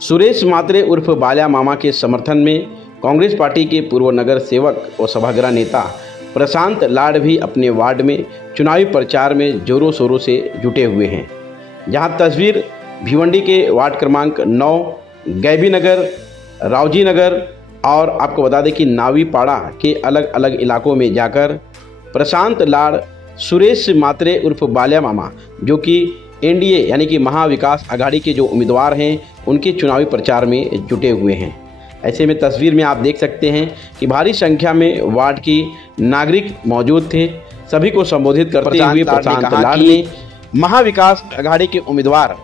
सुरेश मात्रे उर्फ बाल्या मामा के समर्थन में कांग्रेस पार्टी के पूर्व नगर सेवक और सभागृह नेता प्रशांत लाड भी अपने वार्ड में चुनावी प्रचार में जोरों शोरों से जुटे हुए हैं। जहां तस्वीर भिवंडी के वार्ड क्रमांक 9 गैबी नगर, रावजी नगर और आपको बता दें कि नावीपाड़ा के अलग अलग इलाकों में जाकर प्रशांत लाड सुरेश मात्रे उर्फ बाल्या मामा जो कि एनडीए यानी कि महाविकास आघाड़ी के जो उम्मीदवार हैं उनके चुनावी प्रचार में जुटे हुए हैं। ऐसे में तस्वीर में आप देख सकते हैं कि भारी संख्या में वार्ड की नागरिक मौजूद थे। सभी को संबोधित करते हुए प्रशांत लाड ने महाविकास आघाड़ी के उम्मीदवार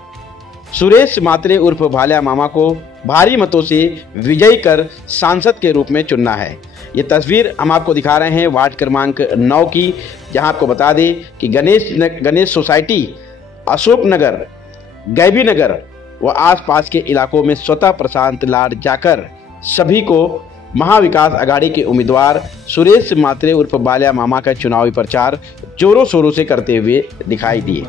सुरेश मात्रे उर्फ बाल्या मामा को भारी मतों से विजयी कर सांसद के रूप में चुनना है। ये तस्वीर हम आपको दिखा रहे हैं वार्ड क्रमांक 9 की, जहां आपको बता दें कि गणेश सोसाइटी, अशोक नगर, गैबी नगर व आसपास के इलाकों में स्वतः प्रशांत लाड जाकर सभी को महाविकास आघाड़ी के उम्मीदवार सुरेश मात्रे उर्फ बाल्या मामा का चुनावी प्रचार जोरों शोरों से करते हुए दिखाई दिए।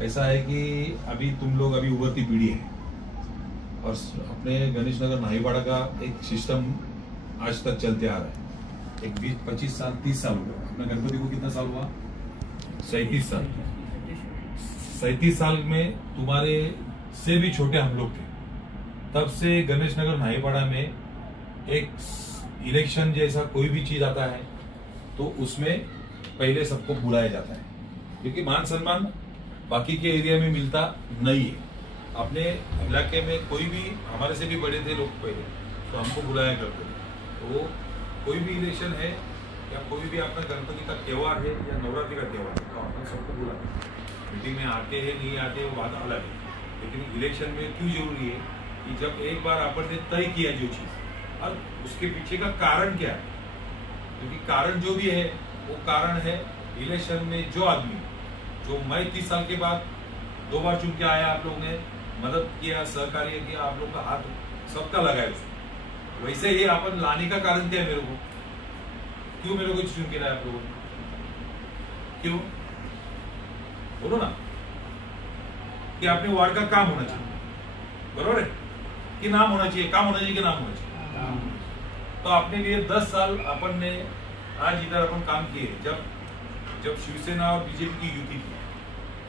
ऐसा है कि अभी तुम लोग उभरती पीढ़ी है और अपने गणेश नगर नाहीपाड़ा का एक सिस्टम आज तक चलते आ रहा है। एक 20-25 साल 30 साल हुआ। अपने गणपति को कितना साल हुआ? 37 साल। 37 साल में तुम्हारे से भी छोटे हम लोग थे। तब से गणेश नगर नाहीपाड़ा में एक इलेक्शन जैसा कोई भी चीज आता है तो उसमें पहले सबको बुलाया जाता है, क्योंकि मान सम्मान बाकी के एरिया में मिलता नहीं है। अपने इलाके में कोई भी हमारे से भी बड़े थे लोग पहले तो हमको बुलाया करते थे। तो कोई भी इलेक्शन है या कोई भी अपना गणपति का त्यौहार है या नवरात्रि का त्यौहार है तो अपन सबको बुलाते हैं। मीटिंग में आते हैं नहीं आते वो बात अलग है, लेकिन इलेक्शन में क्यों जरूरी है कि जब एक बार अपन ने तय किया जो चीज और उसके पीछे का कारण क्या है, क्योंकि कारण जो भी है वो कारण है इलेक्शन में जो आदमी जो मैं 30 साल के बाद 2 बार चुन के आया, आप लोग ने मदद किया, सहकार्य किया, आप लोग का हाथ सबका लगाया उसको। वैसे ही अपन लाने का कारण क्या है? मेरे को क्यों मेरे को चुन के लाया आप लोगों? क्यों बोलो ना कि अपने वार्ड का काम होना चाहिए, बरोबर है कि नाम होना चाहिए, काम होना चाहिए कि नाम होना चाहिए। तो अपने लिए 10 साल अपन ने आज इधर अपन काम किए। जब शिवसेना और बीजेपी की युति थी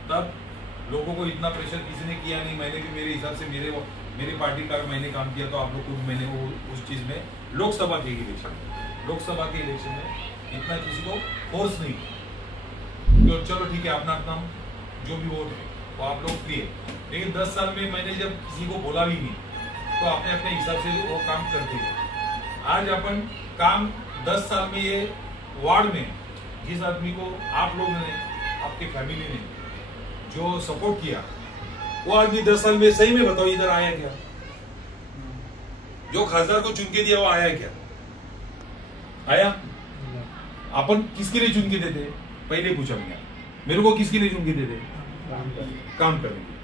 तब लोगों को इतना प्रेशर किसी ने किया नहीं। मैंने भी मेरे हिसाब से मेरी पार्टी का मैंने काम किया तो आप लोग को मैंने वो उस चीज में लोकसभा के इलेक्शन में इतना किसी को फोर्स नहीं। तो चलो ठीक है, अपना अपना जो भी वोट है वो आप लोग दिए, लेकिन 10 साल में मैंने जब किसी को बोला भी नहीं तो अपने अपने हिसाब से वो काम करते गए। आज अपन काम 10 साल में ये वार्ड में जिस आदमी को आप लोगों ने, आपके फैमिली ने जो सपोर्ट किया वो आदमी 10 साल में सही में बताओ इधर आया क्या? जो खासदार को चुन के दिया वो आया क्या? आया? अपन किसके लिए चुन के देते? पहले पूछा मैंने, मेरे को किसके लिए चुन के देते? काम करने के,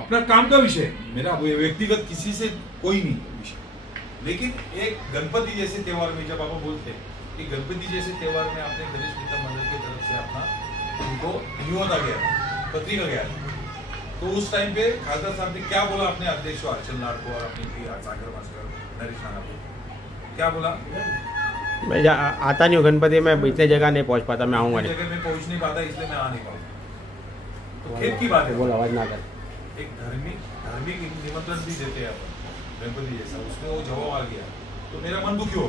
अपना काम का विषय, मेरा व्यक्तिगत किसी से कोई नहीं विषय। लेकिन एक गणपति जैसे त्योहार में जब आप बोलते हैं कि गणपति जैसे त्योहार में आपने गणेश मित्र मंडल की तरफ से अपना उनको न्यूज आ गया, पत्रिका गया, तो उस टाइम पे खासदार साहब ने क्या बोला अपने अध्यक्ष अर्चन लाड को और अपने सागर भास्कर नरेश राणा को? क्या बोला? मैं आता नहीं हूँ गणपति में, इतने जगह नहीं पहुँच पाता, मैं आऊँगा नहीं, जगह में पहुँच नहीं पाता इसलिए मैं आ नहीं पाऊंगा। तो खेत की बात है, बोल आवाज ना कर। एक धार्मिक निमंत्रण भी देते हैं अपन गणपति जैसा, उसमें वो जवाब आ गया तो मेरा मन दुखी हो,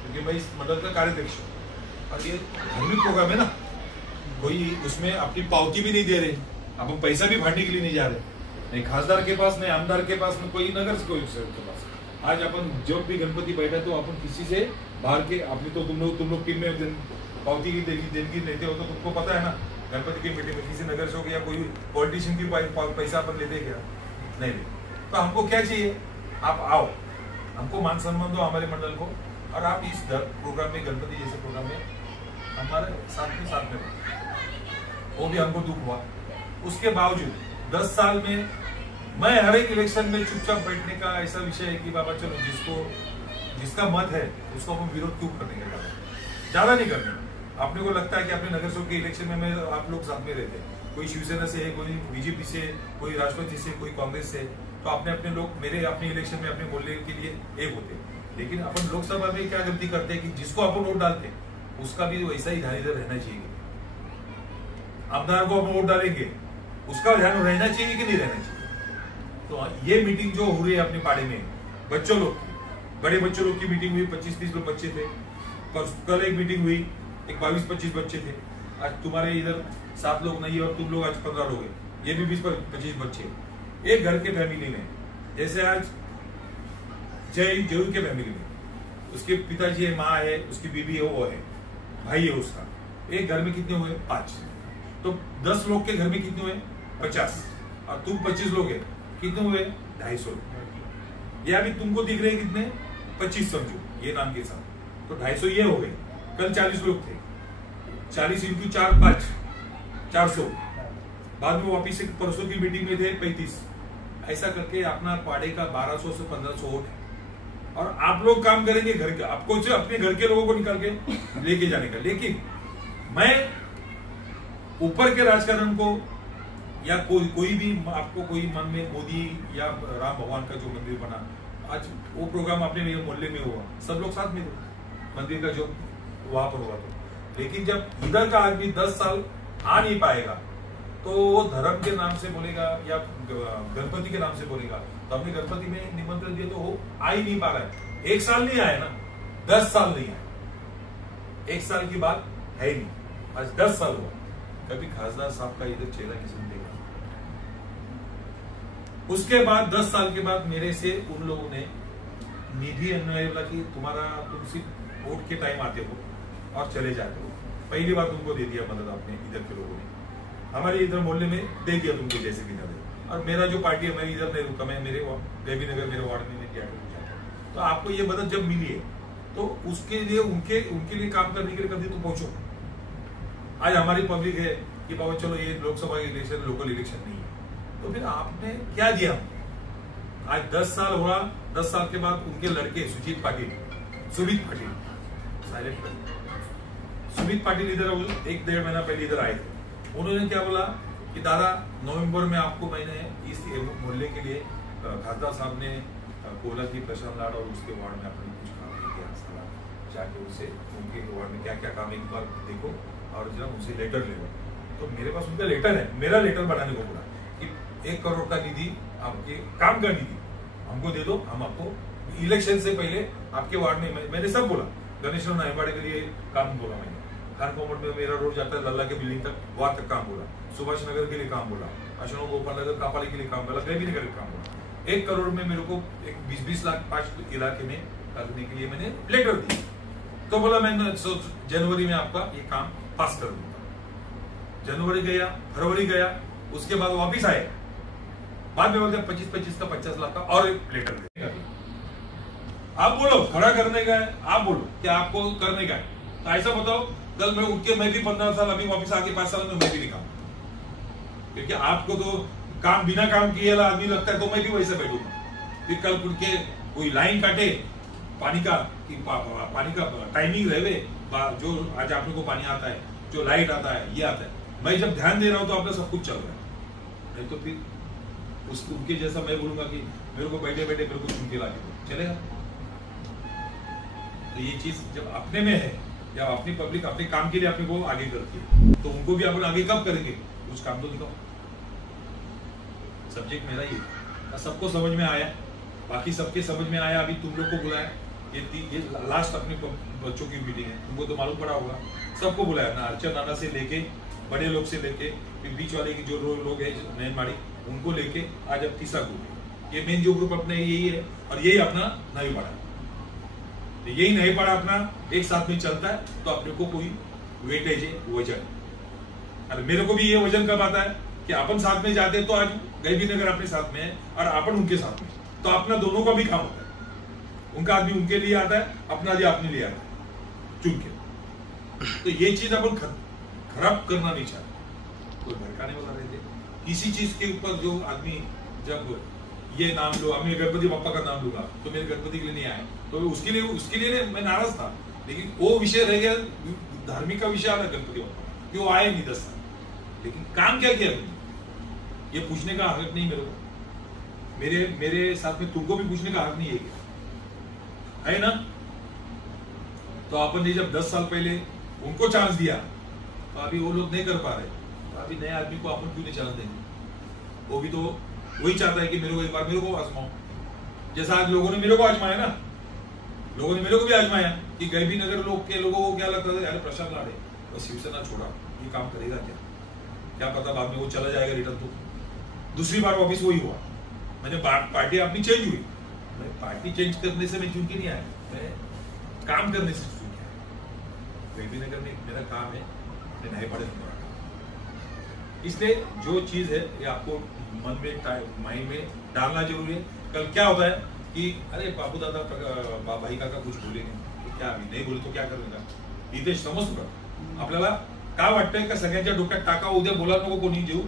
क्योंकि मैं इस मंडल का कार्याध्यक्ष हूँ और ये धार्मिक प्रोग्राम है ना, कोई उसमें अपनी पावती भी नहीं दे रहे, अपन पैसा भी भरने के लिए नहीं जा रहे, नहीं खासदार के पास, नहीं आमदार के पास, नहीं कोई नगर से कोई के पास। आज अपन जब भी गणपति बैठा तो अपन किसी से बाहर के, अपनी तो तुम लोग टीम में पावती की देनगी लेते हो तो तुमको पता है ना, गणपति की मीटिंग में किसी नगर से हो गया कोई पॉलिटिशियन की पैसा अपन लेते क्या? नहीं। तो हमको क्या चाहिए? आप आओ, हमको मान सम्मान दो हमारे मंडल को, और आप इस प्रोग्राम में, गणपति जैसे प्रोग्राम में हमारे साथ में वो भी हमको दुख हुआ। उसके बावजूद 10 साल में मैं हर एक इलेक्शन में चुपचाप बैठने का ऐसा विषय है कि बाबा चलो जिसका मत है उसको हम विरोध क्यों करने का, ज्यादा नहीं करने, आपने को लगता है कि अपने नगर सेवक के इलेक्शन में आप लोग साथ में रहते हैं, कोई शिवसेना से है, कोई बीजेपी से, कोई राष्ट्रपति से, कोई कांग्रेस से, तो अपने अपने लोग मेरे अपने इलेक्शन में अपने मोहल्ले के लिए एक होते हैं। लेकिन अपन लोकसभा में क्या गलती करते हैं कि जिसको अपन वोट डालते हैं उसका भी वैसा ही ध्यान इधर रहना चाहिए। आपदार को अपन वोट डालेंगे उसका ध्यान रहना चाहिए कि नहीं रहना चाहिए। तो ये मीटिंग जो हो रही है अपने पाड़े में, बच्चों लोग की, बड़े बच्चों लोग की मीटिंग हुई, 25-30 लोग बच्चे थे। कल एक मीटिंग हुई, एक 22-25 बच्चे थे। आज तुम्हारे इधर 7 लोग नहीं और तुम लोग आज 15 लोग हैं, ये भी 20-25 बच्चे। एक घर के फैमिली में, जैसे आज जयूर के फैमिली में उसके पिताजी है, माँ है, उसकी बीबी है, वो है, भाई है उसका, एक घर में कितने हुए? 5। तो 10 लोग के घर में कितने हुए? 50। और तुम 25 लोग है, कितने हुए? 250। ये अभी तुमको दिख रहे कितने? 25 समझो ये नाम के साथ, तो 250 ये हो गए। कल 40 लोग थे, 40 × 4 5 400। बाद में वापिस एक परसों की मीटिंग में थे 35। ऐसा करके अपना पाड़े का 1200 से 1500 वोट है। और आप लोग काम करेंगे घर के, आपको अपने घर के लोगों को निकाल के लेके जाने का। लेकिन मैं ऊपर के राजकारण को या कोई भी आपको कोई मन में मोदी या राम भगवान का जो मंदिर बना, आज वो प्रोग्राम अपने मेरे मोहल्ले में हुआ, सब लोग साथ में थे, मंदिर का जो वहां पर हुआ। तो लेकिन जब इधर का आदमी 10 साल आ नहीं पाएगा तो वो धर्म के नाम से बोलेगा या गणपति के नाम से बोलेगा। तो हमने गणपति में निमंत्रण दिया तो वो आ ही नहीं पा रहा है। 1 साल नहीं आया ना, 10 साल नहीं आया। 1 साल की बात है ही नहीं, आज 10 साल हुआ। कभी खासदार साहब का इधर चेहरा किसी ने देखा? उसके बाद 10 साल के बाद मेरे से उन लोगों ने निधि अन्वय बोला कि तुम सिर्फ वोट के टाइम आते हो और चले जाते हो। पहली बार तुमको दे दिया मदद आपने, इधर के लोगों ने हमारे इधर मोहल्ले में दे दिया तुमको जैसे भी ना दे। और मेरा जो पार्टी है मैं इधर नहीं रुका, मैं मेरे देवी नगर मेरे वार्ड में किया। तो आपको ये मदद जब मिली है तो उसके लिए उनके लिए काम करने के लिए कभी तो पहुंचो। आज हमारी पब्लिक है कि बाबा चलो ये लोकसभा इलेक्शन लोकल इलेक्शन नहीं है, तो फिर आपने क्या दिया? आज 10 साल हुआ, 10 साल के बाद उनके लड़के सुमित पाटिल इधर 1-1.5 महीना पहले इधर आए थे। उन्होंने क्या बोला कि दादा नवंबर में आपको मैंने इस मोहल्ले के लिए खासदार साहब ने बोला कि प्रशांत लाड और उसके वार्ड में अपने कुछ काम किया, जाके उससे उनके वार्ड में क्या क्या काम एक बार देखो और जरा उनसे लेटर ले लो। तो मेरे पास उनका लेटर है, मेरा लेटर बनाने को बोला कि 1 करोड़ का निधि आपके काम का निधि हमको दे दो, हम आपको इलेक्शन से पहले आपके वार्ड में मैंने सब बोला। गणेश नाईपाड़े के लिए काम बोला मैंने, खान कॉमोड में मेरा रोड जाता है लल्ला के बिल्डिंग तक, वहां तक काम बोला। सुभाष नगर के लिए काम बोला, अशोक गोपाल नगर कापाली के लिए काम बोला, देवी नगर के काम बोला। 1 करोड़ में मेरे को एक 20-20 लाख 5 इलाके में करने के लिए मैंने लेटर दी। तो बोला मैं जनवरी में आपका ये काम पास कर दूंगा। जनवरी गया, फरवरी गया, उसके बाद वापिस आए, बाद में बोलते 25-25 का 50 लाख का और एक लेटर दे। आप बोलो खड़ा करने का है, आप बोलो कि आपको करने का है, तो ऐसा बताओ कल मैं उठ के मैं भी 15 साल अभी वापिस आके 5 साल में मैं भी नहीं काम, क्योंकि आपको तो काम बिना काम किए आदमी लगता है, तो मैं भी वैसे बैठूंगा। फिर कल उठ के कोई लाइन काटे पानी का टाइमिंग रहे, जो आज आप लोग को पानी आता है, जो लाइट आता है, ये आता है, मैं जब ध्यान दे रहा हूं तो आप लोग सब कुछ चल रहा है। नहीं तो फिर उनके जैसा मैं बोलूंगा कि मेरे को बैठे बैठे मेरे को सुन के लाके चलेगा। तो ये चीज जब अपने में है, जब अपनी पब्लिक अपने काम के लिए अपने को आगे करती है, तो उनको भी अपन आगे कब करेंगे? कुछ काम तो दिखाओ। सब्जेक्ट मेरा ही है, सबको समझ में आया, बाकी सबके समझ में आया। अभी तुम लोग को बुलाया, ये लास्ट अपने बच्चों की मीटिंग है, तुमको तो मालूम पड़ा होगा। सबको बुलाया ना, अर्चन नाना से लेके बड़े लोग से लेके फिर बीच वाले की जो लोग है नैनमाड़ी, उनको लेके आज अब तीसरा ग्रुप, ये मेन जो ग्रुप अपने यही है, और यही अपना नहीं पड़ा, यही नहीं पड़ा अपना एक साथ में चलता है, तो अपने को कोई वेटेज है, वजन। अरे मेरे को भी ये वजन कब आता है कि अपन साथ में जाते हैं, तो आज गैबी नगर अपने साथ में है और अपन उनके साथ में, तो अपना दोनों का भी काम होता है। उनका आदमी उनके लिए आता है, अपना आदमी अपने लिए आता है चुन के। तो ये चीज अपन खराब करना नहीं चाहते, कोई भड़काने वाला रहते किसी चीज के ऊपर। जो आदमी जब ये नाम लो, मैं गणपति बप्पा का नाम लूंगा तो मेरे गणपति के लिए नहीं आए, तो उसके लिए मैं नाराज था, लेकिन वो विषय रह गया धार्मिक का विषय आला गणपति बापा कि वो आए नहीं 10 साल, लेकिन काम क्या किया ये पूछने का हक नहीं मेरे को। मेरे साथ में तुमको भी पूछने का हक नहीं है ना। तो अपन ने जब 10 साल पहले उनको चांस दिया तो अभी वो लोग नहीं कर पा रहे, तो अभी नए आदमी को अपन क्यों नहीं चांस देंगे? वो भी तो वही चाहता है कि मेरे को एक बार मेरे को आजमाओ, जैसा आज लोगों ने मेरे को आजमाया ना, लोगों ने मेरे को भी आजमाया कि गैबी नगर लोगों को क्या लगता था, यार प्रशांत लाड़े वो शिवसेना छोड़ा, ये काम करेगा क्या पता बाद में वो चला जाएगा रिटर्न। तो दूसरी बार वापिस वही हुआ, मैंने पार्टी अपनी चेंज हुई, पार्टी चेंज करने से मैं चुन के नहीं आया, मैं काम करने से चुन के आया। गैबी नगर में मेरा काम है, मैं नहीं पढ़े इसलिए जो चीज है ये आपको मन में माइंड में डालना जरूरी है। कल क्या होता है कि अरे बाबू दादा भाई काका कुछ बोले नाही, क्या अभी नाही बोलतो क्या करणार, इथे समजतो का आपल्याला काय वाटतंय का सगळ्यांच्या डोक्यात टाका, उद्या बोला नको कोणी जीव।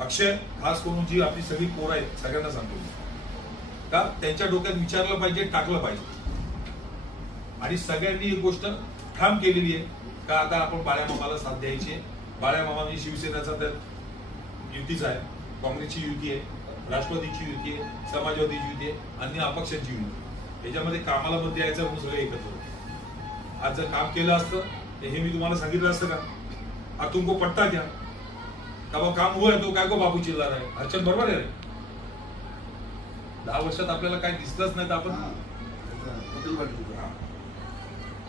अक्षय खास करून जी आपली सगळी पोरं आहेत सगळ्यांना सांगतो का त्यांच्या डोक्यात विचारलं पाहिजे, टाकलं पाहिजे। आणि सगळ्यांनी एक गोष्ट ठाम केलेली आहे का आता आपण बाळ्या मामाला साथ द्यायची। बाळ्या मामा म्हणजे शिवसेनेचा तर युतीचा आहे, काँग्रेसची युती आहे, राष्ट्रवादीची युती आहे, समाजवादीची युती आहे, अन्य अपक्षांची युती। याच्यामध्ये कामाला मध्ये यायचं म्हणून सगळे एकत्र होते। आज जर काम केलं असतं हे मी तुम्हाला सांगितलं असतं का? आज तुमको पट्टा क्या का काम हुआ है तो काय को बाबू चिल्ला रहा है, अर्चन बरोबर आहे। 10 वर्षात आपल्याला काय दिसलंच नाही तर आपण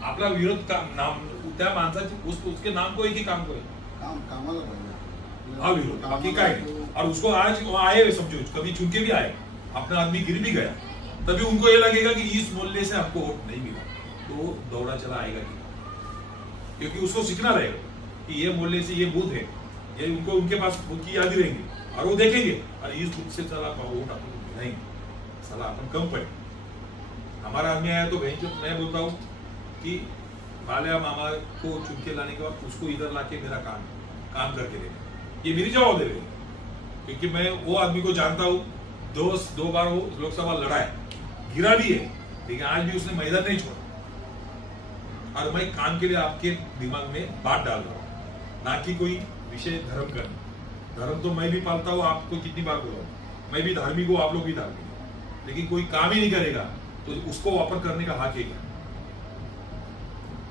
आपला विरोध का नाम त्या माणसाची उसके नाम को एक ही काम को हाँ विरोध, बाकी काय। और उसको आज आए समझो कभी चुन के भी आए, अपना आदमी गिर भी गया, तभी उनको ये लगेगा कि इस मोहल्ले से आपको वोट नहीं मिला तो दौड़ा चला आएगा क्योंकि उसको सीखना रहेगा कि ये मोहल्ले से ये बूथ है, ये उनको उनके पास बूथ की याद रहेंगी और वो देखेंगे अरे इस बूथ से चला वोट आपको नहीं सला अपन कम पड़े। हमारा आदमी आया तो मैं बोलता हूँ कि बाल्या मामा को चुन के लाने के बाद उसको इधर लाके मेरा काम करके देना, ये मेरी जवाबदारी है। क्योंकि मैं वो आदमी को जानता हूँ, दो बार वो लोकसभा लड़ा है, गिरा भी है, लेकिन आज भी उसने मैदान नहीं छोड़ा। और मैं काम के लिए आपके दिमाग में बात डाल रहा हूँ, ना कि कोई विषय धर्म का। धर्म तो मैं भी पालता हूँ, आपको कितनी बार बोला, मैं भी धार्मिक हूँ, आप लोग भी धार्मिक, लेकिन कोई काम ही नहीं करेगा तो उसको वापर करने का हक है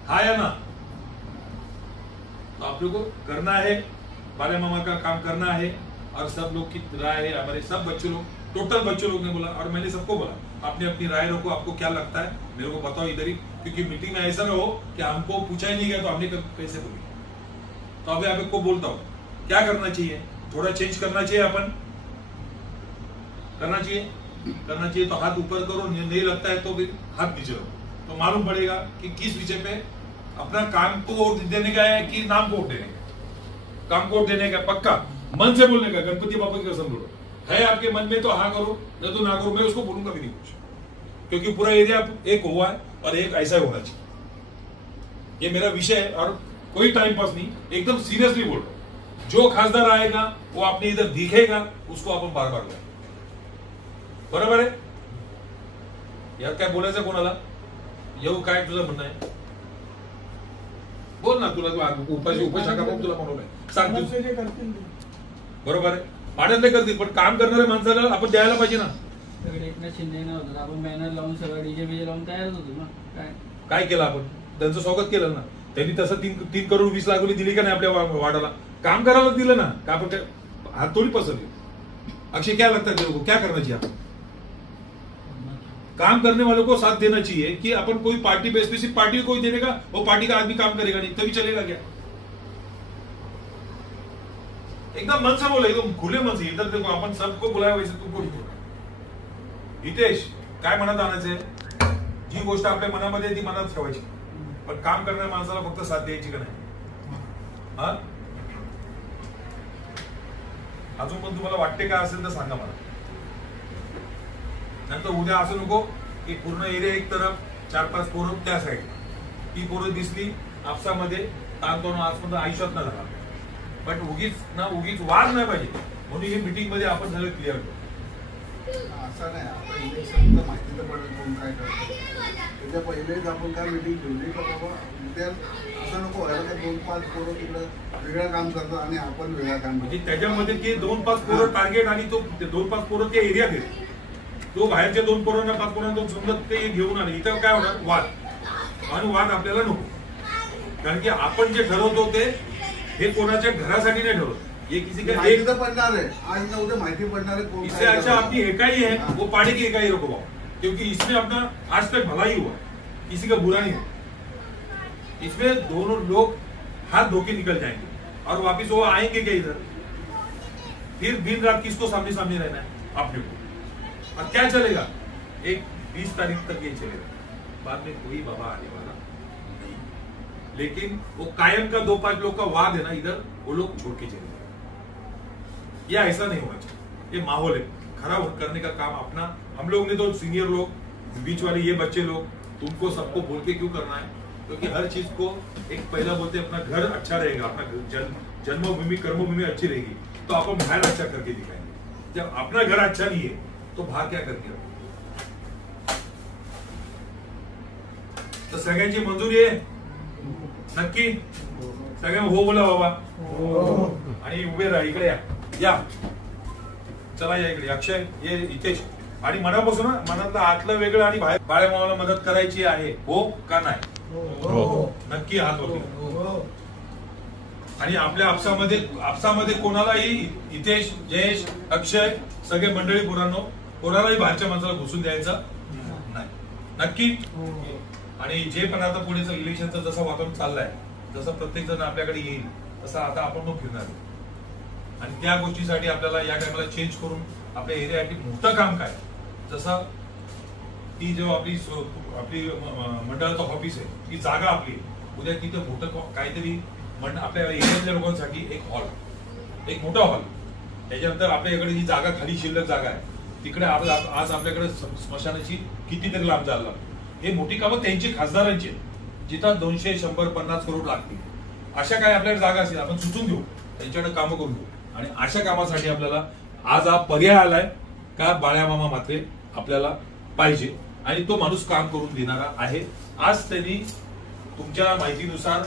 हाँ या ना? तो आप लोग को करना है, बाल्या मामा का काम करना है। और सब लोग की राय है, हमारे सब बच्चे लोग, टोटल बच्चे लोग ने बोला और मैंने सबको बोला अपनी अपनी राय रखो, आपको क्या लगता है मेरे को बताओ इधर ही, क्योंकि मीटिंग में ऐसा ना हो कि हमको पूछा ही नहीं गया तो हमने कैसे बोले। तो अभी आपको बोलता हूँ क्या करना चाहिए, थोड़ा चेंज करना चाहिए, अपन करना चाहिए तो हाथ ऊपर करो, नहीं लगता है तो फिर हाथ नीचे रखो, तो मालूम पड़ेगा कि किस विषय पे अपना काम को वोट देने का है कि नाम को वोट देने का। काम को वोट देने का पक्का मन से बोलने का, गणपति बाबा की कसम बोलो, है आपके मन में तो हाँ करो, नहीं तो ना करो, मैं उसको बोलूंगा भी नहीं कुछ, क्योंकि पूरा एरिया एक हुआ है और एक ऐसा होना चाहिए। ये मेरा विषय है और कोई टाइम पास नहीं, एकदम सीरियसली बोल रहा हूं। जो खासदार आएगा वो आपने इधर दिखेगा, उसको आपण बार बार करा, बरोबर आहे यार? काय बोलायचं कोणाला? येऊ काय तुझं म्हणणं आहे? बोल ना, तुला उपशाखा पण तुला म्हणून सांग तू, बरोबर आहे? पाड्यातले करतील पण काम करणाऱ्या माणसाला आपण द्यायला पाहिजे ना। एकनाथ शिंदे नव्हतं, आपण बॅनर लावून सगळं डीजे बीजे लावून तयार होतो ना। काय केलं आपण? त्यांचं स्वागत केलं ना, त्यांनी तसं 3 करोड 20 लाख रुपये दिली का नाही आपल्या वार्डाला? काम करायला दिलं ना, का आपण हात थोडी पसरले। अक्षय क्या लगता है तेरे को, क्या करना चाहिए आपको? काम करने वालों को साथ देना चाहिए कि अपन कोई पार्टी पे स्पेसिफिक पार्टी को कोई देने का, वो पार्टी का आदमी काम करेगा नहीं तभी चलेगा क्या? एकदम मन से बोले, एकदम खुले मन से। इधर देखो अपन सबको बुलाया वैसे तुमको हितेश काय मनात आणायचंय, जी गोष्ट आपल्या मनामध्ये ती मनात ठेवायची, पण काम करणाऱ्या माणसाला फक्त साथ द्यायची का नाही? हा अजून पण तुम्हाला वाटते काय असेल तर सांगा मला, नंतर उद्या असं नको की पूर्ण एरिया एक तरफ 4-5 पोरं त्या साईड, ती पोरं दिसली आपसामध्ये ताणतोण आजपर्यंत आयुष्यात न झाला, बट उगीच वाद नाही पाहिजे म्हणून ही मीटिंग मध्ये आपण सगळं क्लिअर करू। असं नाही, आता इलेक्शन तर माहिती तर पडेल कोण काय करतं. त्याच्या पहिलेच आपण काय मिटिंग ठेवली का बाबा उद्या असं नको व्हायला का 2-5 पोरं तिकडं वेगळं काम करतात आणि आपण वेगळं काम म्हणजे त्याच्यामध्ये ते 2-5 पोरं टार्गेट आणि तो 2-5 पोरं त्या एरियात आहेत. तो बाहेरच्या 2 पोरांना 5 पोरांना समजा ते घेऊन आले. इथं काय होणार वाद, आणि वाद आपल्याला नको. कारण की आपण जे ठरवतो ते हे कोणाच्या घरासाठी नाही ठरवत. ये किसी का माहिती तर पडणार आहे, आज ना उद्या माहिती पडणार है. इससे अच्छा आपकी इकाई है वो पार्टी की इकाई रखो भाव, क्योंकि इसमें अपना आज तक भला ही हुआ, किसी का बुरा नहीं हुआ. इसमें दोनों लोग हाथ धो के निकल जाएंगे और वापिस वो आएंगे क्या इधर? फिर दिन रात किसको सामने सामने रहना है आपने को? और क्या चलेगा? एक 20 तारीख तक ये चलेगा, बाद में कोई बाबा आने वाला नहीं. लेकिन वो कायम का 2-5 लोग का वाद है ना इधर, वो लोग छोड़ के चले. ये ऐसा नहीं होना चाहिए. ये माहौल है खराब करने का काम अपना. हम लोग ने तो सीनियर लोग, बीच वाले ये बच्चे लोग, तुमको सबको बोल के क्यों करना है? क्योंकि हर चीज को एक पहला बोलते अपना घर अच्छा रहेगा, अपना जन्मभूमि कर्मभूमि अच्छी रहेगी तो अपन बाहर अच्छा करके दिखाएंगे. जब अपना घर अच्छा नहीं है तो बाहर क्या करके रहो? तर सगळ्यांची मंजुरी आहे नक्की? सगळ्यांना हो बोला बाबा. आणि उभे राहा, इकडे या, चला या इकडे. अक्षय, ये इथेच. आणि मनापासून मनातलं आतलं वेगळं आणि बाहेर बाळ्या मामाला मदत करायची आहे, हो का नाही? नक्की हात वगैरे. आणि आपल्या आपसामध्ये कोणालाही हितेश, जयेश, अक्षय सगळे मंडळी पुरांनो कोणालाही बाहेरच्या माणसाला घुसून द्यायचं नाही. नक्की? आणि जे पण आता पुढेचं इलेक्शनचं जसं वातावरण चाललंय, जसं प्रत्येक जण आपल्याकडे येईल तसं आता आपण मग फिरणार. आणि त्या गोष्टीसाठी आपल्याला या टायमाला चेंज करून आपल्या एरियासाठी मोठं काम काय, जसं ती जेव्हा आपली मंडळाचं ऑफिस आहे, ती जागा आपली, उद्या तिथं मोठं काहीतरी आपल्या एरियातल्या लोकांसाठी एक हॉल, एक मोठा हॉल. त्याच्यानंतर आपल्याकडे जी जागा खाली शिल्लक जागा आहे तिकडे आज आपल्याकडे स्मशानाची कितीतरी लांब जायला. हे मोठी कामं त्यांची खासदारांची, जिथं 200, 100, 50 करोड लागतील. अशा काय आपल्याकडे जागा असेल आपण सुचून घेऊ, त्यांच्याकडे कामं करून घेऊ. आणि अशा कामासाठी आपल्याला आज हा पर्याय आलाय का बाळ्या मामा म्हात्रे आपल्याला पाहिजे आणि तो माणूस काम करून देणारा आहे. आज त्यांनी तुमच्या माहितीनुसार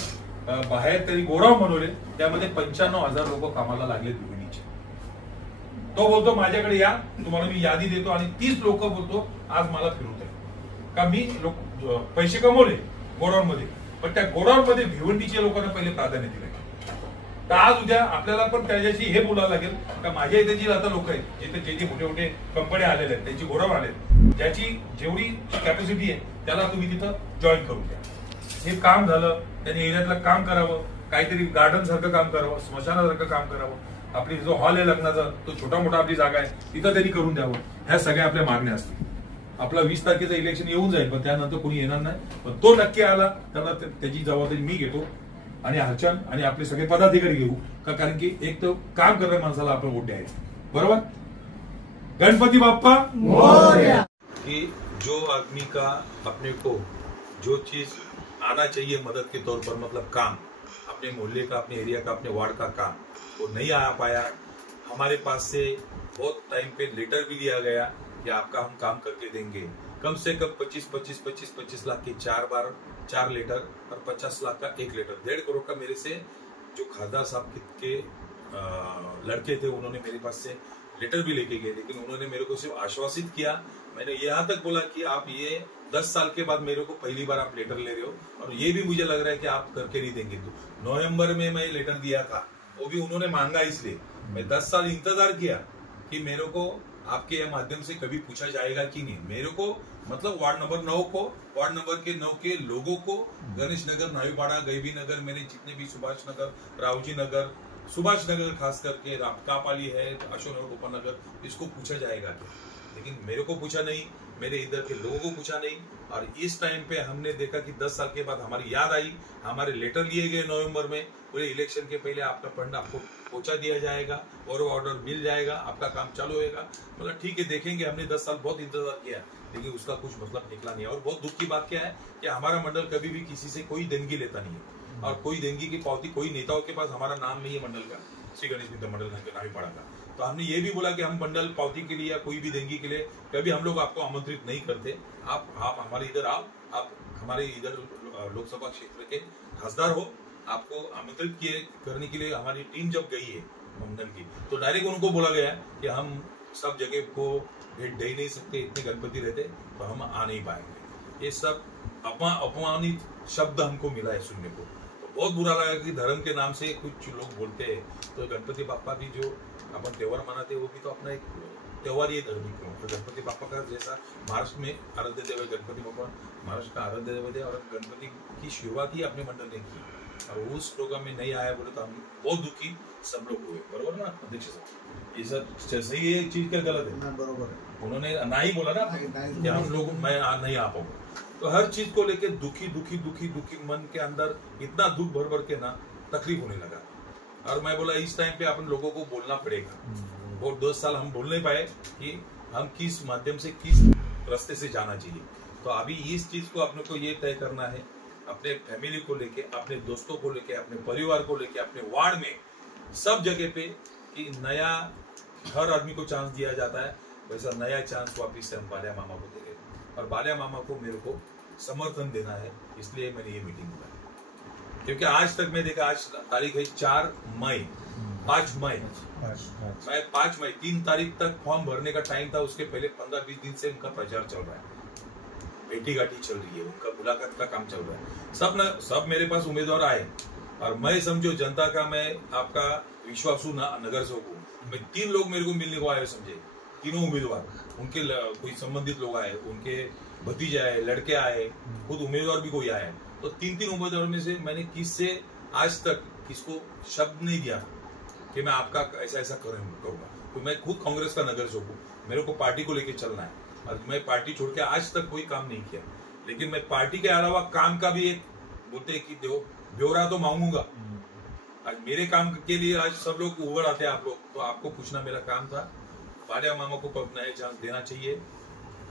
बाहेर तरी गोडाऊन बनवले, त्यामध्ये 95,000 लोक कामाला लागले भिवंडीचे. तो बोलतो माझ्याकडे या, तुम्हाला मी यादी देतो. आणि 30 लोक बोलतो आज मला फिरवत आहे का मी पैसे कमवले गोडाऊन मध्ये, पण त्या गोडाऊन मध्ये भिवंडीच्या लोकांना पहिले प्राधान्य दिले. तर आज उद्या आपल्याला पण त्याच्याशी हे बोलायला लागेल का माझ्या इथे जी आता लोक आहेत, जिथे जे मोठे मोठे कंपन्या आलेल्या आहेत, त्यांची गोडाऊन आले, ज्याची जेवढी कॅपॅसिटी आहे त्याला तुम्ही तिथं जॉईन करून द्या. हे काम झालं, त्यांनी एरियातलं काम करावं, काहीतरी गार्डन सारखं काम करावं, स्मशानासारखं काम करावं. आपली जो हॉल आहे लग्नाचा, तो छोटा मोठा आपली जागा आहे, तिथं त्यांनी करून द्यावं. ह्या सगळ्या आपल्या मागण्या असतील. आपला 20 तारखेचं इलेक्शन येऊन जाईल, पण त्यानंतर कोणी येणार नाही. पण तो नक्की आला तर त्याची जबाबदारी मी घेतो आणि हरचंद आणि आपले सगळे पदाधिकारी घेऊ का, कारण की एक तर काम करणाऱ्या माणसाला आपण वोट द्यायचं. बरोबर? गणपती बाप्पा मोरया. कि जो आदमी का अपने को जो चीज आना चाहिए मदद के तौर पर, मतलब काम, अपने मोहल्ले का, अपने एरिया का, अपने वार्ड का काम, वो नहीं आ पाया. हमारे पास से बहुत टाइम पे लेटर भी लिया गया कि आपका हम काम करके देंगे. कम से कम 25 लाख के 4 लेटर और 50 लाख का 1 लेटर, 1.5 करोड़ का मेरे से जो खासदार साहब के लड़के थे उन्होंने मेरे पास से लेटर भी लेके गए. लेकिन उन्होंने मेरे को सिर्फ आश्वासित किया. मैंने यहाँ तक बोला कि आप ये 10 साल के बाद मेरे को पहली बार आप लेटर ले रहे हो और ये भी मुझे लग रहा है कि आप करके नहीं देंगे. तो नवंबर में मैं लेटर दिया था, वो भी उन्होंने मांगा, इसलिए मैं 10 साल इंतजार किया कि मेरे को आपके माध्यम से कभी पूछा जाएगा कि नहीं. मेरे को मतलब वार्ड नंबर 9 को, वार्ड नंबर 9 के लोगों को, गणेश नगर, नाईपाड़ा, गैबी नगर, मेरे जितने भी सुभाष नगर, रावजी नगर, सुभाष नगर खास करके कापाली है, अशोक नगर, उपनगर, इसको पूछा जाएगा. लेकिन मेरे को पूछा नहीं, मेरे इधर के लोगों को पूछा नहीं. और इस टाइम पे हमने देखा कि 10 साल के बाद हमारी याद आई, हमारे लेटर लिए गए नवंबर में, पूरे इलेक्शन के पहले आपका फंड आपको पहुंचा दिया जाएगा और ऑर्डर मिल जाएगा, आपका काम चालू होगा. मतलब ठीक है, देखेंगे. हमने 10 साल बहुत इंतजार किया, लेकिन उसका कुछ मतलब निकला नहीं. और बहुत दुख की बात क्या है कि हमारा मंडल कभी भी किसी से कोई देनगी लेता नहीं है और कोई देनगी की पावती कोई नेताओं के पास हमारा नाम नहीं है मंडल का. श्री गणेश मित्र मंडल नाईपाड़ा का। तो हमने ये भी बोला कि हम मंडल पावती के लिए या कोई भी देंगी के लिए कभी हम लोग आपको आमंत्रित नहीं करते। आप हमारे इधर आओ, आप हमारे इधर लोकसभा क्षेत्र के खासदार हो, आपको आमंत्रित करने के लिए हमारी टीम जब गई है मंडल की, तो डायरेक्ट उनको बोला गया कि हम सब जगह को भेंट दे नहीं सकते, इतने गणपति रहते तो हम आ नहीं पाएंगे। ये सब अपमानित शब्द हमको मिला है सुनने को, तो बहुत बुरा लगा कि धर्म के नाम से कुछ लोग बोलते हैं। तो गणपति बापा भी जो अपन त्योहार मनाते हैं वो भी तो अपना एक त्योहार ही धार्मिक क्यों। तो गणपति बापा का जैसा महाराष्ट्र में आराध्य देव है, गणपति बापा महाराष्ट्र का आराध्य देव है, और गणपति की शुरुआत ही अपने मंडल ने की, और उस प्रोग्राम में नहीं आया बोले तो हम बहुत दुखी सब लोग हुए। बरोबर ना अध्यक्ष साहब, ये सब सही है, चीज क्या गलत है? बरोबर है, उन्होंने ना ही बोला ना कि हम लोग मैं नहीं आ पाऊंगा। तो हर चीज को लेके दुखी दुखी दुखी दुखी मन के अंदर इतना दुख भर भर के ना तकलीफ होने लगा। और मैं बोला इस टाइम पे अपन लोगों को बोलना पड़ेगा। वो 10 साल हम बोल नहीं पाए कि हम किस माध्यम से किस रास्ते से जाना चाहिए। तो अभी इस चीज को अपने को ये तय करना है, अपने फैमिली को लेके, अपने दोस्तों को लेके, अपने परिवार को लेके, अपने वार्ड में सब जगह पे कि नया हर आदमी को चांस दिया जाता है, वैसा नया चांस वापिस से हम बालिया मामा को दे रहे हैं। और बालिया मामा को मेरे को समर्थन देना है, इसलिए मैंने ये मीटिंग बुलाई। क्योंकि आज तक मैं देखा, आज तारीख है 4 मई, 5 मई, मैं 5 मई 3 तारीख तक फॉर्म भरने का टाइम था, उसके पहले 15-20 दिन से उनका प्रचार चल रहा है, बेटी घाटी चल रही है, उनका मुलाकात का काम चल रहा है। सब मेरे पास उम्मीदवार आए, और मैं समझो जनता का, मैं आपका विश्वासु नगर सेवक हूँ। मैं 3 लोग मेरे को मिलने को आए, समझे, तीनों उम्मीदवार, उनके कोई संबंधित लोग आए, उनके भतीजे आए, लड़के आए, खुद उम्मीदवार भी कोई आए। तो 3 उम्मीदवार में से मैंने किससे आज तक किसको शब्द नहीं दिया कि मैं आपका ऐसा ऐसा करूंगा। तो मैं खुद कांग्रेस का नगर सेवक हूँ, मेरे को पार्टी को लेकर चलना है, और मैं पार्टी छोड़ के आज तक कोई काम नहीं किया। लेकिन मैं पार्टी के अलावा काम का भी एक बोलते हैं कि ब्यौरा तो मांगूंगा। आज मेरे काम के लिए आज सब लोग उभर आते हैं, आप लोग, तो आपको पूछना मेरा काम था। बालिया मामा को नया चांस देना चाहिए।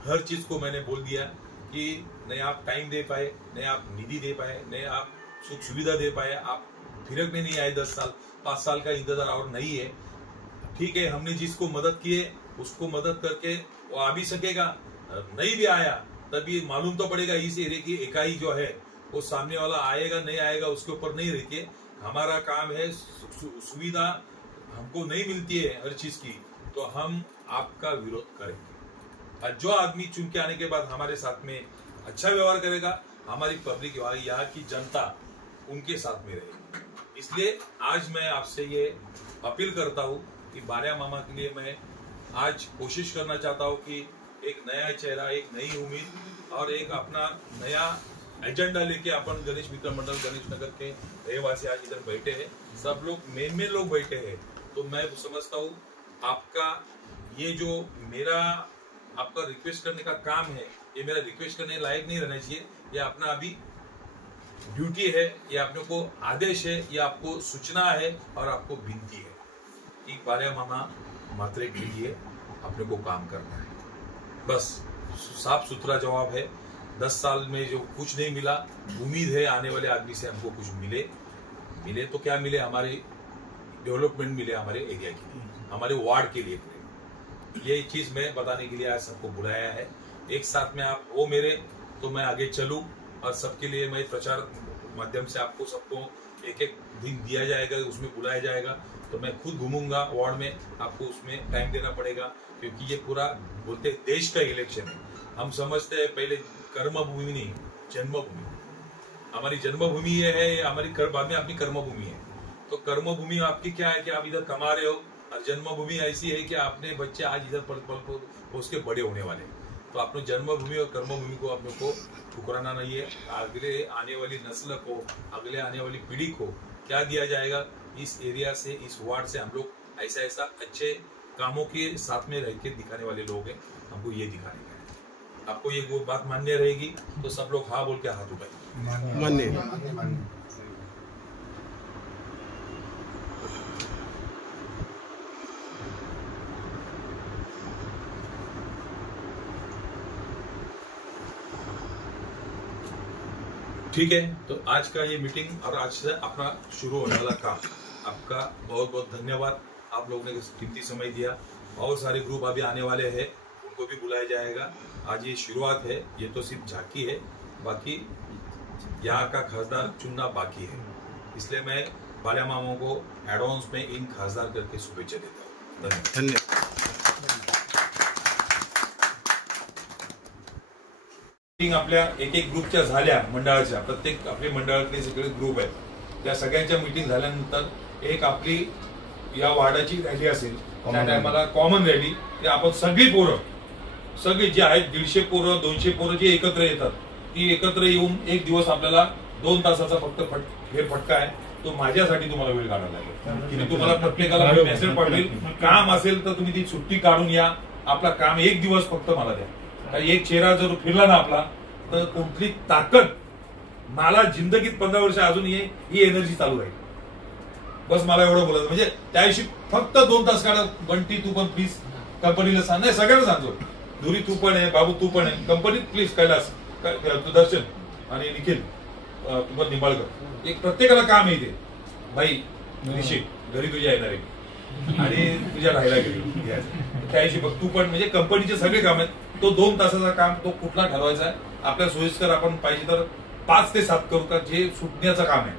हर चीज को मैंने बोल दिया कि नहीं आप टाइम दे पाए, नहीं आप निधि दे पाए, नहीं आप सुख सुविधा दे पाए, आप फिरक में नहीं आए। 10 साल 5 साल का इंतजार और नहीं है। ठीक है, हमने जिसको मदद की है उसको मदद करके वो आ भी सकेगा, नहीं भी आया तब ये मालूम तो पड़ेगा इस एरिया की इकाई जो है वो सामने वाला आएगा नहीं आएगा उसके ऊपर नहीं रहती है। हमारा काम है, सुविधा हमको नहीं मिलती है हर चीज की, तो हम आपका विरोध करेंगे। और जो आदमी चुन के आने के बाद हमारे साथ में अच्छा व्यवहार करेगा, हमारी पब्लिक, यहाँ की जनता उनके साथ में रहेगी। इसलिए आज मैं आपसे ये अपील करता हूँ कि बालिया मामा के लिए मैं आज कोशिश करना चाहता हूँ कि एक नया चेहरा, एक नई उम्मीद और एक अपना नया एजेंडा लेके अपन गणेश मित्र मंडल गणेश नगर के रहवासी आज इधर बैठे हैं। सब लोग मेन लोग बैठे हैं। तो मैं समझता हूँ आपका ये जो मेरा आपका रिक्वेस्ट करने का काम है, ये मेरा रिक्वेस्ट करने लायक नहीं रहना चाहिए। ये अपना अभी ड्यूटी है, ये अपने को आदेश है, ये आपको सूचना है और आपको विनती है कि बालिया मामा मात्रे के लिए अपने को काम करना है। बस साफ सुथरा जवाब है। 10 साल में जो कुछ नहीं मिला, उम्मीद है आने वाले आदमी से हमको कुछ मिले तो क्या मिले, हमारे डेवलपमेंट मिले, हमारे एरिया के लिए, हमारे वार्ड के लिए। ये चीज मैं बताने के लिए आज सबको बुलाया है। एक साथ में आप हो मेरे, तो मैं आगे चलूं और सबके लिए मैं प्रचार माध्यम से आपको सबको एक दिन दिया जाएगा, उसमें बुलाया जाएगा। तो मैं खुद घूमूंगा वार्ड में, आपको उसमें टाइम देना पड़ेगा क्योंकि ये पूरा बोलते देश का इलेक्शन है। हम समझते हैं पहले कर्मभूमि नहीं, जन्मभूमि। हमारी जन्मभूमि ये है, हमारी बाद में अपनी कर्मभूमि है। तो कर्मभूमि आपकी क्या है कि आप इधर कमा रहे हो, और जन्मभूमि ऐसी है कि अपने बच्चे आज इधर पल पल उसके बड़े होने वाले। तो अपने जन्मभूमि और कर्मभूमि को अपने को ठुकराना नहीं है। अगले आने वाली नस्ल को, अगले आने वाली पीढ़ी को क्या दिया जाएगा, इस एरिया से, इस वार्ड से हम लोग ऐसा अच्छे कामों के साथ में रह के दिखाने वाले लोग हैं। हमको ये दिखाने का है। आपको ये वो बात मान्य रहेगी तो सब लोग हाँ बोल के हाथ उठाएंगे। मान्य। ठीक है, तो आज का ये मीटिंग और आज से अपना शुरू होने वाला काम आपका बहुत बहुत धन्यवाद। आप लोगों ने कीमती समय दिया। और सारे ग्रुप अभी आने वाले हैं, उनको भी बुलाया जाएगा। आज ये शुरुआत है, ये तो सिर्फ झांकी है, बाकी यहाँ का खासदार चुनना बाकी है। इसलिए मैं बाल्या मामाओं को एडवांस में इन खासदार करके शुभेच्छा देता हूँ। धन्यवाद। आपल्या एक एक ग्रुपच्या झाल्या, मंडळाच्या प्रत्येक आपले मंडळातले सगळे ग्रुप आहेत, त्या सगळ्यांच्या मीटिंग झाल्यानंतर एक आपली या वार्डाची रॅली असेल, त्या टायमाला कॉमन रॅली, ते आपण सगळी पोरं सगळे जे आहेत 150 पोरं 200 पोरं जे एकत्र येतात, ती एकत्र येऊन एक दिवस आपल्याला 2 तासाचा फक्त फटका आहे, तो माझ्यासाठी तुम्हाला वेळ काढावा लागेल। मी तुम्हाला प्रत्येकाला मेसेज पाठवेल, काम असेल तर तुम्ही ती सुट्टी काढून या, आपला काम एक दिवस फक्त मला द्या। कारण एक चेहरा जर फिरला ना आपला, तर कुठली ताकद मला जिंदगीत 15 वर्ष अजून ही एनर्जी चालू राहील। बस मला एवढं बोलायचं, म्हणजे त्याविषयी फक्त 2 तास काढा। बंटी तू पण प्लीज कंपनीला सांग, नाही सगळ्यांना सांगतो, धुरी तू पण आहे, बाबू तू पण आहे, कंपनीत प्लीज कैलास दर्शन आणि निखिल तू पण निंबाळकर, एक प्रत्येकाला काम येते भाई, निश्चित घरी तुझ्या येणार आहे आणि तुझ्या राहायला गेली त्याविषयी बघ तू पण, म्हणजे कंपनीचे सगळे काम आहेत, तो 2 तासाचा काम तो कुठला ठरवायचा आहे आपल्या सोयीस्कर। आपण पाहिजे तर 5 ते 7 करू का, जे सुटण्याचं काम आहे,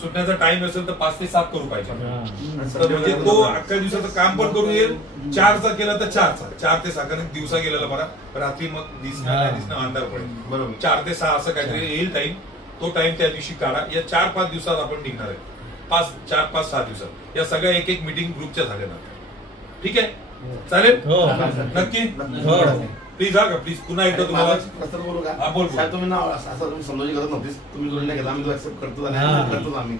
सुटण्याचा टाइम असेल तर 5 ते 7 करू पाहिजे, म्हणजे तो अख्ख्या दिवसाचं काम पण करून येईल। 4चा केला तर 4चा, 4 ते 6 दिवसा गेलेला बरा, रात्री मग दिसणं अंधार पडेल, बरोबर 4 ते 6 असं काहीतरी येईल टाइम, तो टाइम त्या दिवशी काढा। या 4-5 दिवसात आपण निघणार आहे, 4-5-6 दिवसात या सगळ्या एक एक मीटिंग ग्रुपच्या झाल्यानंतर, ठीक आहे? चालेल नक्की? प्लीज हा का, प्लीज पुन्हा एकदा तुम्हाला बोलू का? हा बोल। तुम्ही ना असं तुम्ही समजावूची गरज नव्हतीच, तुम्ही जोडून नाही घेतला, आम्ही तो ऍक्सेप्ट करतो करतो आम्ही,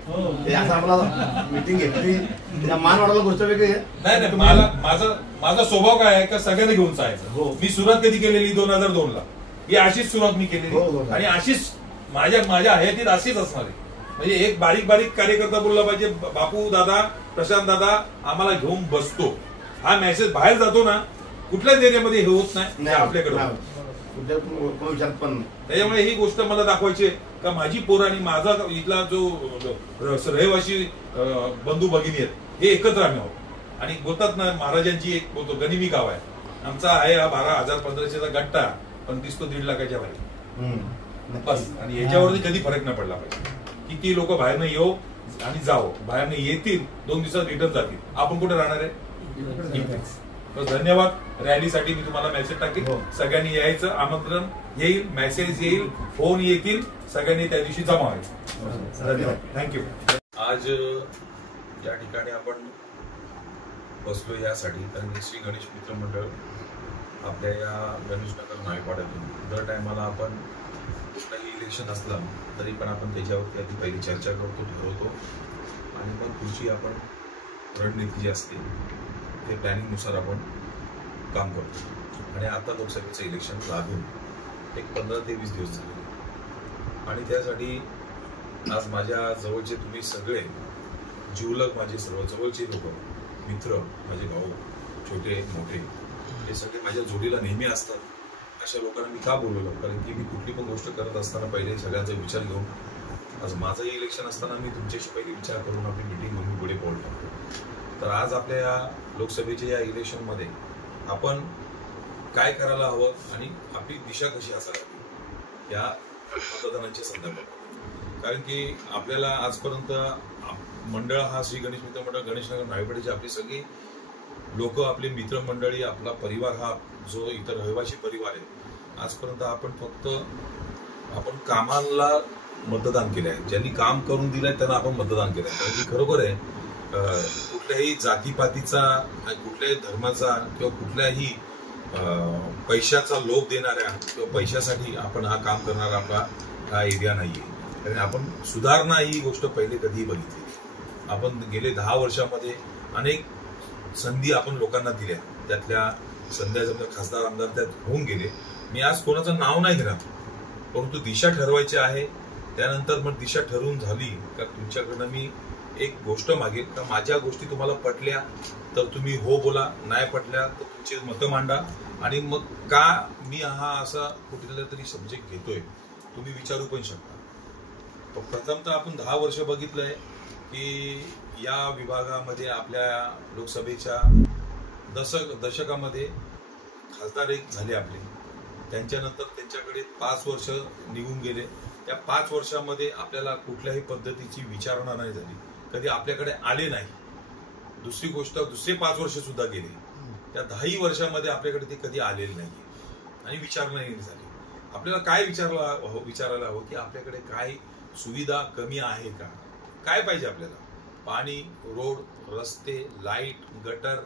असं आम्हाला मीटिंग घेतली, मान वाढवला गोष्ट वेगळी आहे। नाही माझा स्वभाव काय आहे का सगळ्यांना घेऊन जायचं। मी सुरुवात कधी केलेली 2002 ला, ही अशीच सुरुवात मी केलेली आणि अशीच माझ्या हयातीत अशीच असणार आहे। म्हणजे एक बारीक बारीक कार्यकर्ता बोलला पाहिजे, बापू दादा प्रशांत दादा आम्हाला घेऊन बसतो, हा मेसेज बाहेर जातो ना, कुठल्याच एरियामध्ये हे होत नाही आपल्याकडे, त्याच्यामुळे ही गोष्ट मला दाखवायची का माझी पोरं आणि माझा इथला जो रहिवासी बंधू भगिनी आहेत हे एकत्र आम्ही आहोत। आणि बोलतात ना महाराजांची एक बोलतो गनिमी गाव आहे आमचा, आहे हा 12,000-1500चा गट्टा, पण दिसतो 1.5 लाखाच्या बाहेर बस। आणि याच्यावरती कधी फरक नाही पडला पाहिजे, किती लोक बाहेर नाही येऊ आणि जाओ, बाहेर नाही येतील 2 दिवसात रिटर्न जातील, आपण कुठे राहणार आहे? धन्यवाद। रॅलीसाठी मी तुम्हाला मेसेज टाकेल, सगळ्यांनी यायचं, आमंत्रण येईल, मेसेज येईल, फोन येतील, सगळ्यांनी त्या दिवशी जमा व्हायचं। धन्यवाद, थँक्यू। आज या ठिकाणी आपण बसलो यासाठी कारण श्री गणेश मित्र मंडळ आपल्या या गणेशनगर नाईपाड्यातून दर टायमाला आपण कुठलाही इलेक्शन असलं तरी पण आपण त्याच्यावरती आधी पहिली चर्चा करतो, ठरवतो आणि मग पुढची आपण रणनीती जी असते ते प्लॅनिंगनुसार आपण काम करतो। आणि आता लोकसभेचं इलेक्शन लागून एक 15 ते 20 दिवस झाले आणि त्यासाठी आज माझ्या जवळचे तुम्ही सगळे जीवलग, माझे सर्व जवळचे लोक, मित्र, माझे भाऊ छोटे मोठे, हे सगळे माझ्या जोडीला नेहमी असतात। अशा लोकांना मी का बोलवलं, कारण की मी कुठली पण गोष्ट करत असताना पहिले सगळ्यांचा विचार घेऊन, आज माझंही इलेक्शन असताना मी तुमच्याशी पहिले विचार करून आपली मिटिंग घेऊन पुढे पाऊल टाकतो। तर आज आपल्या या लोकसभेच्या या इलेक्शनमध्ये आपण काय करायला हवं आणि आपली दिशा कशी असावी या मतदानाच्या संदर्भात, कारण की आपल्याला आजपर्यंत मंडळ हा श्री गणेश मित्र मंडळ गणेशनगर नाईपाड्याची आपली सगळी लोक, आपली मित्रमंडळी, आपला परिवार हा जो इतर रहिवासी परिवार आहे, आजपर्यंत आपण फक्त कामाला मतदान केलं आहे, ज्यांनी काम करून दिलंय त्यांना आपण मतदान केलंय। कारण की खरोखर आहे कुठल्याही जातीपातीचा, कुठल्याही धर्माचा किंवा कुठल्याही पैशाचा लोभ देणाऱ्या किंवा पैशासाठी आपण हा काम करणारा आपला हा एरिया नाहीये। कारण आपण सुधारणा ही गोष्ट पहिले कधीही बघितली, आपण गेले 10 वर्षामध्ये अनेक संधी आपण लोकांना दिल्या, त्यातल्या संध्याच्या खासदार आमदार त्यात होऊन गेले। मी आज कोणाचं नाव नाही घेणार, परंतु दिशा ठरवायची आहे, त्यानंतर मग दिशा ठरवून झाली का तुमच्याकडनं मी एक गोष्ट मागेल का माझ्या गोष्टी तुम्हाला पटल्या तर तुम्ही हो बोला, नाही पटल्या तर तुमची मतं मांडा। आणि मग का मी हा असा कुठला तरी सब्जेक्ट घेतोय तुम्ही विचारू पण शकता। प्रथमतः आपण 10 वर्ष बघितलंय की या विभागामध्ये आपल्या लोकसभेच्या दशकामध्ये खासदार एक झाले आपले, त्यांच्यानंतर त्यांच्याकडे 5 वर्ष निघून गेले. त्या 5 वर्षामध्ये आपल्याला कुठल्याही पद्धतीची विचारणा नाही झाली, कधी आपल्याकडे आले नाही. दुसरी गोष्ट, दुसरे 5 वर्ष सुद्धा गेले, त्या 10 वर्षामध्ये आपल्याकडे ते कधी आलेले नाही आणि विचारणाही झाली. आपल्याला काय विचारायला हवं की आपल्याकडे काय सुविधा कमी आहे का, काय पाहिजे आपल्याला. पाणी, रोड, रस्ते, लाईट, गटर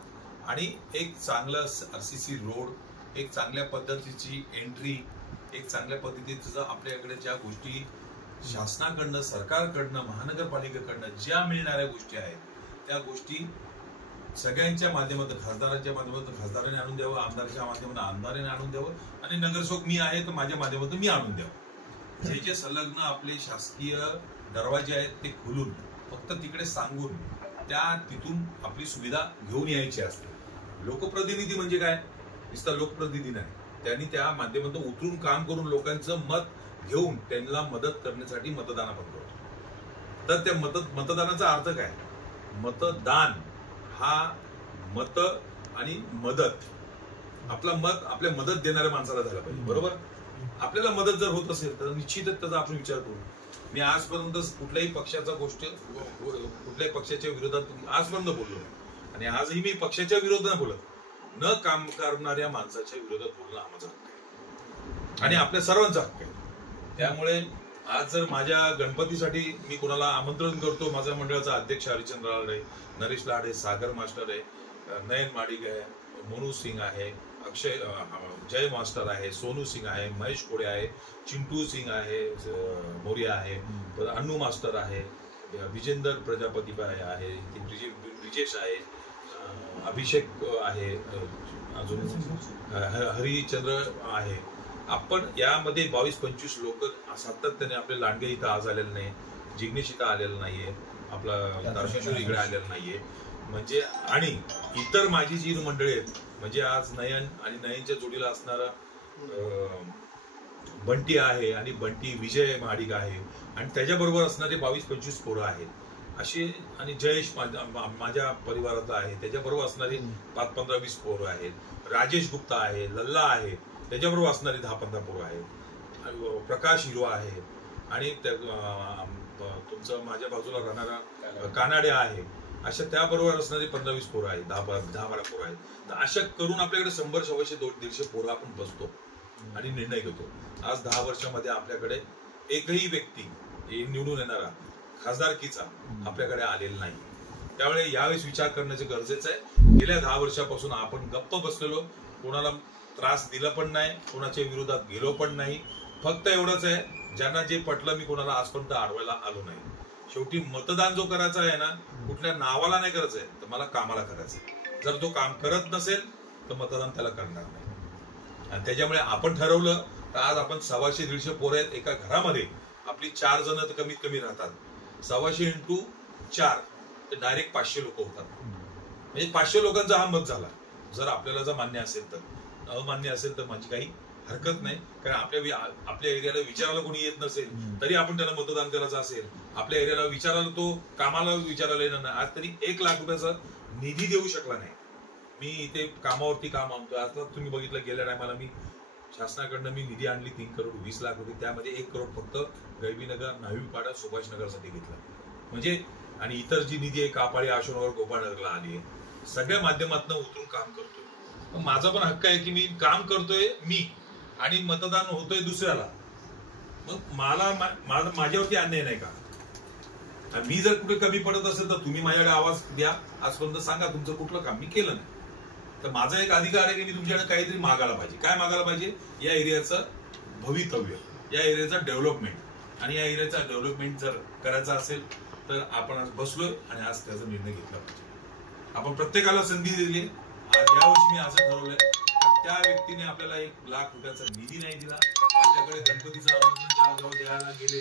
आणि एक चांगलं RCC रोड, एक चांगल्या पद्धतीची एंट्री, एक चांगल्या पद्धतीचं आपल्याकडे ज्या गोष्टी शासनाकडनं, सरकारकडनं, महानगरपालिकेकडनं ज्या मिळणाऱ्या गोष्टी आहेत त्या गोष्टी सगळ्यांच्या माध्यमातून, खासदारांच्या माध्यमातून खासदाराने आणून द्यावं, आमदाराच्या माध्यमातून आमदाराने आणून द्यावं आणि नगरसेवक मी आहे तर माझ्या माध्यमातून मी आणून द्यावं. जे संलग्न आपले शासकीय दरवाजे आहेत ते खोलून, फक्त तिकडे सांगून तिथून आपली सुविधा घेऊन यायची असते. लोकप्रतिनिधी म्हणजे काय, नुसता लोकप्रतिनिधी नाही, त्यांनी त्या माध्यमातून उतरून काम करून लोकांचं मत घेऊन त्यांना मदत करण्यासाठी मतदान आपण करतो. तर त्या मतदानाचा अर्थ काय, मतदान हा मत आणि मदत, आपला मत आपल्या मदत देणाऱ्या माणसाला झाला पाहिजे. बरोबर, आपल्याला मदत जर होत असेल तर निश्चितच त्याचा आपण विचार करू. मी आजपर्यंत कुठल्याही पक्षाच्या कुठल्याही पक्षाच्या विरोधात आजपर्यंत बोललो आणि आजही मी पक्षाच्या विरोधात बोलत, न काम करणाऱ्या माणसाच्या विरोधात बोलणं हा माझा हक्क आहे आणि आपल्या सर्वांचा हक्क आहे. त्यामुळे आज जर माझ्या गणपतीसाठी मी कोणाला आमंत्रण करतो, माझ्या मंडळाचा अध्यक्ष हरिचंद्र लाडे, नरेश लाडे, सागर मास्टर आहे, नयन माडिक आहे, मोनू सिंग आहे, अक्षय जय मास्टर आहे, सोनू सिंग आहे, महेश कोडे आहे, चिंटू सिंग आहे, मोरिया आहे, अन्नू मास्टर आहे, विजेंदर प्रजापती आहे, ब्रिजेश आहे, अभिषेक आहे, अजून हरिचंद्र आहे. आपण यामध्ये 22-25 लोक सातत्याने आपले लांडगे इथं आज आलेले नाही, जिग्नेश इथं आलेलं नाहीये, आपला तारकेश्वर इकडे आलेलं नाहीये, म्हणजे आणि इतर माझी जी मंडळी आहेत, म्हणजे आज नयन आणि नयनच्या जोडीला असणारा बंटी आहे आणि बंटी विजय माडिक आहे आणि त्याच्याबरोबर असणारे 22-25 पोरं आहेत असे, आणि जयेश माझ्या परिवारातला आहे, त्याच्याबरोबर असणारी 5-15-20 पोरं आहेत, राजेश गुप्ता आहे, लल्ला आहे, त्याच्याबरोबर असणारी 10-15 पोरं आहेत, प्रकाश हिरवा आहे आणि तुमचं माझ्या बाजूला राहणारा कानाडे आहे, अशा त्याबरोबर असणारी 15-20 पोरं आहेत, 10-12 पोरं आहेत. तर अशा करून आपल्याकडे 100-150 पोरं आपण बसतो आणि निर्णय घेतो. आज 10 वर्षामध्ये आपल्याकडे एकही व्यक्ती निवडून येणारा खासदारकीचा आपल्याकडे आलेला नाही. त्यामुळे यावेळेस विचार करण्याचे गरजेचं आहे. गेल्या 10 वर्षापासून आपण गप्प बसलेलो, कोणाला त्रास दिला पण नाही, कोणाच्या विरोधात गेलो पण नाही. फक्त एवढंच आहे, ज्यांना जे पटलं मी कोणाला आजपर्यंत अडवायला आलो नाही. शेवटी मतदान जो करायचा आहे ना, कुठल्या नावाला नाही करायचंय, तर मला कामाला करायचंय. जर तो काम करत नसेल तर मतदान त्याला करणार नाही. आणि त्याच्यामुळे आपण ठरवलं तर आज आपण 100-150 पोरं आहेत एका घरामध्ये, आपली 4 जण तर कमीत कमी राहतात. 100 × 4 तर डायरेक्ट 500 लोक होतात. म्हणजे 500 लोकांचा हा मत झाला. जर आपल्याला जर मान्य असेल तर, अमान्य असेल तर माझी काही हरकत नाही. कारण आपल्या एरियाला विचारायला कोणी येत नसेल तरी आपण त्याला मतदान करायचं असेल, आपल्या एरियाला विचारायला, तो कामाला विचारायला येणार नाही. आज तरी 1 लाख रुपयाचा निधी देऊ शकला नाही. मी इथे कामावरती काम आणतो. आता तुम्ही बघितलं, गेल्या टायमाला मी शासनाकडनं निधी आणली 3 करोड 20 लाख रुपये, त्यामध्ये 1 करोड फक्त गैबीनगर, न्हावीपाडा, सुभाष नगरसाठी घेतला. म्हणजे आणि इतर जी निधी आहे कापाळी, अशोकनगर, गोपाळनगरला आली आहे. सगळ्या माध्यमातून उतरून काम करतोय. माझा पण हक्क आहे की मी काम करतोय मी आणि मतदान होतोय दुसऱ्याला. मग माझ्यावरती अन्याय नाही का? मी जर कुठे कमी पडत असेल तर तुम्ही माझ्याकडे आवाज द्या, आजपर्यंत सांगा तुमचं कुठलं काम मी केलं नाही. तर माझा एक अधिकार आहे की मी तुमच्याकडे काहीतरी मागायला पाहिजे. काय मागायला पाहिजे? या एरियाचं भवितव्य, या एरियाचं डेव्हलपमेंट. आणि या एरियाचा डेव्हलपमेंट जर करायचा असेल तर आपण आज बसलोय आणि आज त्याचा निर्णय घेतला पाहिजे. आपण प्रत्येकाला संधी दिली. यावर्षी मी असं ठरवलंय, त्या व्यक्तीने आपल्याला 1 लाख रुपयाचा निधी नाही दिला. आपल्याकडे गणपतीचं आमंत्रण द्यायला गेले